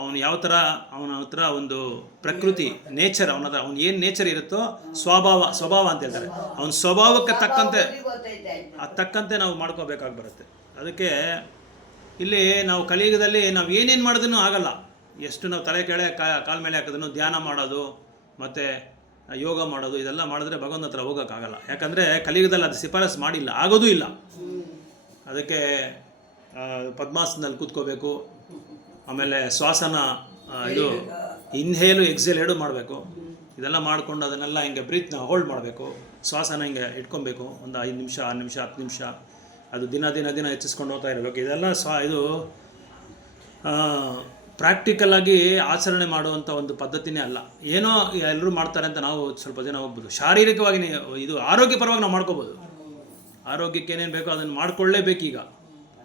ಅವನು ಯಾವ ಥರ ಅವನ ಹತ್ರ ಒಂದು ಪ್ರಕೃತಿ ನೇಚರ್, ಅವನು ಏನು ನೇಚರ್ ಇರುತ್ತೋ ಸ್ವಭಾವ ಅಂತ ಹೇಳ್ತಾರೆ. ಅವನ ಸ್ವಭಾವಕ್ಕೆ ತಕ್ಕಂತೆ ನಾವು ಮಾಡ್ಕೋಬೇಕಾಗಿ ಬರುತ್ತೆ. ಅದಕ್ಕೆ ಇಲ್ಲಿ ನಾವು ಕಲಿಯುಗದಲ್ಲಿ ನಾವು ಏನೇನು ಮಾಡೋದನ್ನು ಆಗಲ್ಲ. ಎಷ್ಟು ನಾವು ತಲೆ ಕೆಳಗೆ ಕಾಲ ಮೇಲೆ ಹಾಕೋದನ್ನು, ಧ್ಯಾನ ಮಾಡೋದು ಮತ್ತು ಯೋಗ ಮಾಡೋದು, ಇದೆಲ್ಲ ಮಾಡಿದ್ರೆ ಭಗವಂತನ ಹತ್ರ ಹೋಗೋಕ್ಕಾಗಲ್ಲ. ಯಾಕಂದರೆ ಕಲಿಯುಗದಲ್ಲಿ ಅದು ಶಿಫಾರಸು ಮಾಡಿಲ್ಲ, ಆಗೋದೂ ಇಲ್ಲ. ಅದಕ್ಕೆ ಪದ್ಮಾಸನದಲ್ಲಿ ಕೂತ್ಕೋಬೇಕು, ಆಮೇಲೆ ಶ್ವಾಸನ ಇದು ಇನ್ಹೇಲು ಎಕ್ಸೇಲ್ 2 ಮಾಡಬೇಕು. ಇದೆಲ್ಲ ಮಾಡಿಕೊಂಡು ಅದನ್ನೆಲ್ಲ ಹಿಂಗೆ ಬ್ರೀತ್ನ ಹೋಲ್ಡ್ ಮಾಡಬೇಕು, ಶ್ವಾಸನ ಹಿಂಗೆ ಇಟ್ಕೊಬೇಕು ಒಂದು 5 ನಿಮಿಷ 6 ನಿಮಿಷ 10 ನಿಮಿಷ. ಅದು ದಿನ ಹೆಚ್ಚಿಸ್ಕೊಂಡು ಹೋಗ್ತಾ ಇರಬೇಕು. ಇದೆಲ್ಲ ಇದು ಪ್ರಾಕ್ಟಿಕಲಾಗಿ ಆಚರಣೆ ಮಾಡುವಂಥ ಒಂದು ಪದ್ಧತಿನೇ ಅಲ್ಲ. ಏನೋ ಎಲ್ಲರೂ ಮಾಡ್ತಾರೆ ಅಂತ ನಾವು ಸ್ವಲ್ಪ ಜನ ಹೋಗ್ಬೋದು. ಶಾರೀರಿಕವಾಗಿ ಇದು ಆರೋಗ್ಯಪರವಾಗಿ ನಾವು ಮಾಡ್ಕೋಬೋದು. ಆರೋಗ್ಯಕ್ಕೆ ಏನೇನು ಬೇಕೋ ಅದನ್ನು ಮಾಡ್ಕೊಳ್ಳೇಬೇಕು. ಈಗ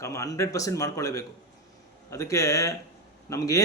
100% ಮಾಡ್ಕೊಳ್ಳೇಬೇಕು. ಅದಕ್ಕೆ ನಮಗೇನು